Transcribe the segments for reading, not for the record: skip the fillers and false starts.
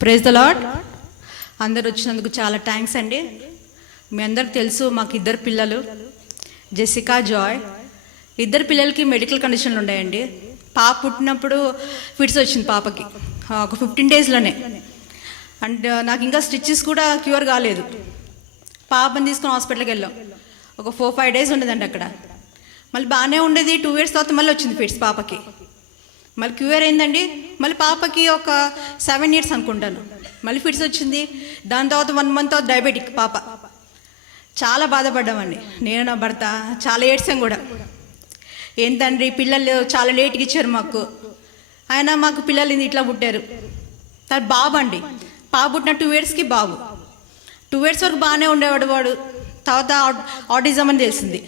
Praise the lord. అందరు వచ్చినందుకు చాలా థ్యాంక్స్ అండి. మీ అందరికి తెలుసు, మాకు ఇద్దరు పిల్లలు, జెసికా, జాయ్. ఇద్దరు పిల్లలకి మెడికల్ కండిషన్లు ఉన్నాయండి. పాప పుట్టినప్పుడు ఫిట్స్ వచ్చింది పాపకి, ఒక 15 డేస్లోనే. అండ్ నాకు ఇంకా స్టిచెస్ కూడా క్యూర్ కాలేదు. పాపని తీసుకుని హాస్పిటల్కి వెళ్ళాం. ఒక 4-5 డేస్ ఉండేదండి అక్కడ. మళ్ళీ బాగానే ఉండేది. 2 years తర్వాత మళ్ళీ వచ్చింది ఫిట్స్ పాపకి. మళ్ళీ క్యూర్ అయిందండి. మళ్ళీ పాపకి ఒక 7 years అనుకుంటాను, మళ్ళీ ఫిట్స్ వచ్చింది. దాని తర్వాత 1 month తర్వాత డయాబెటిక్ పాప. చాలా బాధపడ్డామండి, నేను నా భర్త. చాలా ఏడ్చాం కూడా. ఏంటండ్రి పిల్లలు చాలా లేట్గా ఇచ్చారు మాకు. ఆయన మాకు పిల్లలు ఇట్లా పుట్టారు. తను బాబు అండి. పాప పుట్టిన 2 yearsకి బాబు. 2 years వరకు బాగానే ఉండేవాడు వాడు. తర్వాత ఆటిజం అని తెలిసింది.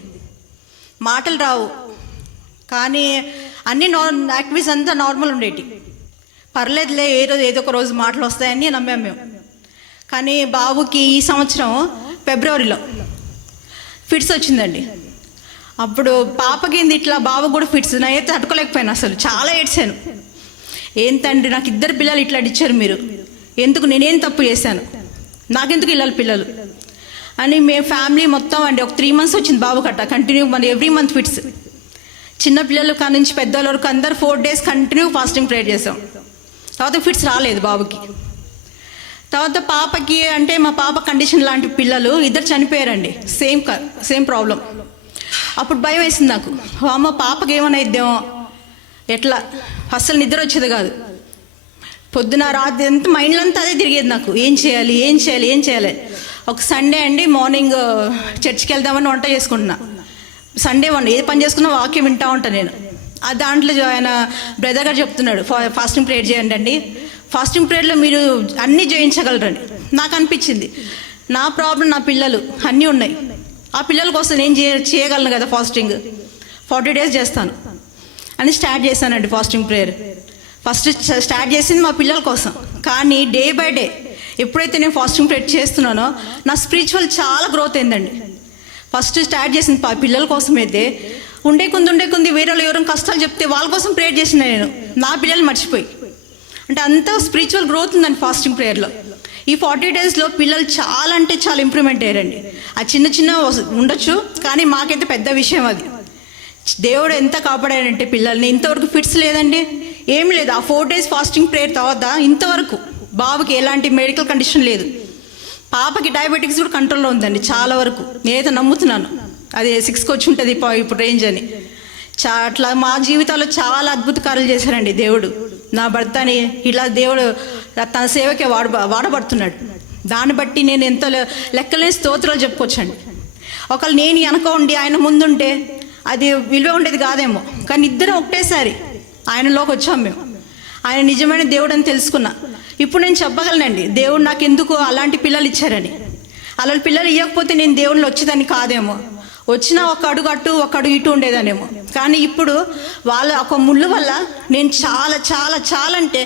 మాటలు రావు, కానీ అన్ని యాక్టివిటీస్ అంతా నార్మల్ ఉండేటి. పర్లేదులే, ఏదో ఒక రోజు మాటలు వస్తాయని నమ్మాం మేము. కానీ బాబుకి ఈ సంవత్సరం ఫిబ్రవరిలో ఫిట్స్ వచ్చిందండి. అప్పుడు పాపకి ఇట్లా బాబు కూడా ఫిట్స్. నేనైతే తట్టుకోలేకపోయాను, అసలు చాలా ఏడ్చాను. ఏంటండి నాకు ఇద్దరు పిల్లలు ఇట్లా ఇచ్చారు మీరు, ఎందుకు, నేనేం తప్పు చేశాను, నాకెందుకు ఇళ్ళ పిల్లలు అని మేము ఫ్యామిలీ మొత్తం అండి. ఒక 3 months వచ్చింది బాబు కట్ట కంటిన్యూ. మన ఎవ్రీ మంత్ ఫిట్స్. చిన్న పిల్లలు కాడ నుంచి పెద్దవాళ్ళ వరకు అందరు 4 days కంటిన్యూ ఫాస్టింగ్ ప్రేయర్ చేసాం. తర్వాత ఫిట్స్ రాలేదు బాబుకి. తర్వాత పాపకి అంటే మా పాప కండిషన్ లాంటి పిల్లలు ఇద్దరు చనిపోయారండి, సేమ్ ప్రాబ్లం. అప్పుడు భయం వేసింది నాకు, అమ్మ పాపకి ఏమైనా ఇద్దామో, ఎట్లా. అస్సలు నిద్ర వచ్చేది కాదు. పొద్దున రాత్రి ఎంత మైండ్లో అంతా అదే తిరిగేది నాకు. ఏం చేయాలి. ఒక సండే అండి, మార్నింగ్ చర్చ్కి వెళ్దామని వంట చేసుకుంటున్నా. సండే ఏ పని చేసుకున్నా వాక్యం వింటూ ఉంటాను నేను. ఆ దాంట్లో ఆయన బ్రదర్ గారు చెప్తున్నాడు, ఫాస్టింగ్ ప్రేయర్ చేయండి అండి, ఫాస్టింగ్ ప్రేయర్లో మీరు అన్నీ జయించగలరని నాకు అనిపించింది. నా ప్రాబ్లం నా పిల్లలు అన్నీ ఉన్నాయి. ఆ పిల్లల కోసం నేను చేయగలను కదా ఫాస్టింగ్. 40 days చేస్తాను అని స్టార్ట్ చేశానండి ఫాస్టింగ్ ప్రేయర్. ఫస్ట్ స్టార్ట్ చేసింది మా పిల్లల కోసం. కానీ డే బై డే ఎప్పుడైతే నేను ఫాస్టింగ్ ప్రేయర్ చేస్తున్నానో నా స్పిరిచువల్ చాలా గ్రోత్ అయిందండి. ఫస్ట్ స్టార్ట్ చేసింది పిల్లల కోసం అయితే ఉండే కొంది వేరే వాళ్ళు ఎవరైనా కష్టాలు చెప్తే వాళ్ళ కోసం ప్రేయర్ చేసిన నేను, నా పిల్లలు మర్చిపోయి. అంటే అంత స్పిరిచువల్ గ్రోత్ ఉందండి ఫాస్టింగ్ ప్రేయర్లో. ఈ 40 daysలో పిల్లలు చాలా అంటే చాలా ఇంప్రూవ్మెంట్ అయ్యారండి. ఆ చిన్న ఉండొచ్చు, కానీ మాకైతే పెద్ద విషయం అది. దేవుడు ఎంత కాపాడాడంటే పిల్లల్ని. ఇంతవరకు ఫిట్స్ లేదండి, ఏమి లేదు. ఆ 4 days ఫాస్టింగ్ ప్రేయర్ తర్వాత ఇంతవరకు బాబుకి ఎలాంటి మెడికల్ కండిషన్ లేదు. పాపకి డయాబెటిక్స్ కూడా కంట్రోల్లో ఉందండి చాలా వరకు. నేనైతే నమ్ముతున్నాను అది 6కి వచ్చి ఉంటుంది ఇప్పుడు రేంజ్ అని. అట్లా మా జీవితాల్లో చాలా అద్భుత కార్యాలు చేశారండి దేవుడు. నా భర్తని ఇలా దేవుడు తన సేవకే వాడబడుతున్నాడు. దాన్ని బట్టి నేను ఎంత లెక్కలేని స్తోత్రాలు చెప్పుకోవచ్చండి. ఒకవేళ నేను వెనక ఉండి ఆయన ముందుంటే అది విలువ ఉండేది కాదేమో. కానీ ఇద్దరం ఒకటేసారి ఆయనలోకి వచ్చాం మేము. ఆయన నిజమైన దేవుడు అని తెలుసుకున్నా. ఇప్పుడు నేను చెప్పగలనండి, దేవుడు నాకు ఎందుకు అలాంటి పిల్లలు ఇచ్చారని. అలాంటి పిల్లలు ఇవ్వకపోతే నేను దేవుళ్ళు వచ్చేదాన్ని కాదేమో. వచ్చినా ఒక అడుగు అటు ఒక అడుగు ఇటు ఉండేదానేమో. కానీ ఇప్పుడు వాళ్ళ ఒక ముళ్ళు వల్ల నేను చాలా చాలా చాలా అంటే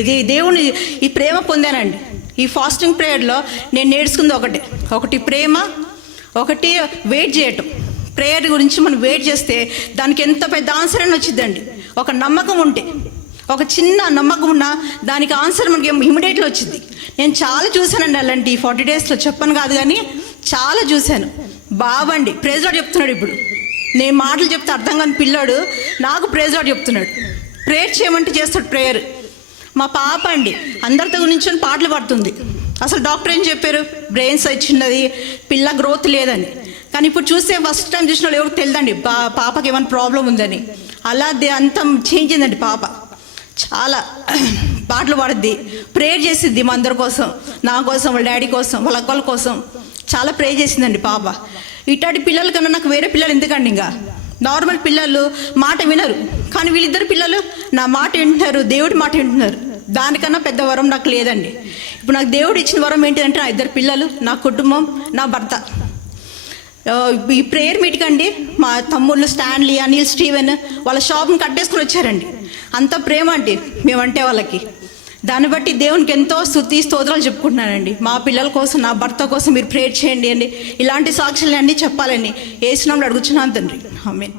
ఇది దేవుని ఈ ప్రేమ పొందానండి. ఈ ఫాస్టింగ్ ప్రేయర్లో నేను నేర్చుకుంది ఒకటి ప్రేమ, ఒకటి వెయిట్ చేయటం. ప్రేయర్ గురించి మనం వెయిట్ చేస్తే దానికి ఎంత పెద్ద ఆన్సర్ అని వచ్చిందండి. ఒక నమ్మకం ఉంటే, ఒక చిన్న నమ్మకం ఉన్నా దానికి ఆన్సర్ మనకి ఇమీడియట్గా వచ్చింది. నేను చాలా చూశానండి అలాంటి 40 daysలో. చెప్పను కాదు కానీ చాలా చూశాను. బాబండి ప్రైజ్ లార్డ్ చెప్తున్నాడు. ఇప్పుడు నేను మాటలు చెప్తే అర్థం కాని పిల్లాడు నాకు ప్రైజ్ లార్డ్ చెప్తున్నాడు. ప్రేయర్ చేయమంటే చేస్తాడు ప్రేయర్. మా పాప అండి అందరితో గురించి పాటలు పడుతుంది. అసలు డాక్టర్ ఏం చెప్పారు, బ్రెయిన్ సైజ్ చిన్నది, పిల్ల గ్రోత్ లేదని. కానీ ఇప్పుడు చూస్తే ఫస్ట్ టైం చూసిన వాళ్ళు ఎవరికి తెలియదండి పాపకి ఏమైనా ప్రాబ్లం ఉందని. అలా అంతా చేంజ్ అయిందండి. పాప చాలా పాటలు పాడుద్ది, ప్రేయర్ చేసిద్ది మా అందరి కోసం, నా కోసం, వాళ్ళ డాడీ కోసం, వాళ్ళ అక్కల కోసం చాలా ప్రే చేసిందండి పాప. ఇట్లాంటి పిల్లల కన్నా నాకు వేరే పిల్లలు ఎందుకండి. ఇంకా నార్మల్ పిల్లలు మాట వినరు, కానీ వీళ్ళిద్దరు పిల్లలు నా మాట వింటున్నారు, దేవుడి మాట వింటున్నారు. దానికన్నా పెద్ద వరం నాకు లేదండి. ఇప్పుడు నాకు దేవుడు ఇచ్చిన వరం ఏంటిదంటే నా 2 పిల్లలు, నా కుటుంబం, నా భర్త. ఈ ప్రేయర్ మీటింగ్ అండి మా తమ్ముళ్ళు స్టాన్లీ, అనిల్, స్టీవెన్ వాళ్ళ షాప్ని కట్టేసుకుని వచ్చారండి. అంత ప్రేమ అండి మేమంటే వాళ్ళకి. దాన్ని బట్టి దేవునికి ఎంతో స్తుతి స్తోత్రాలు చెప్పుకుంటున్నానండి. మా పిల్లల కోసం, నా భర్త కోసం మీరు ప్రేయర్ చేయండి అండి. ఇలాంటి సాక్షులు అన్నీ చెప్పాలని యేసు నామములో అడుగుచున్నాను తండ్రి. ఆమేన్.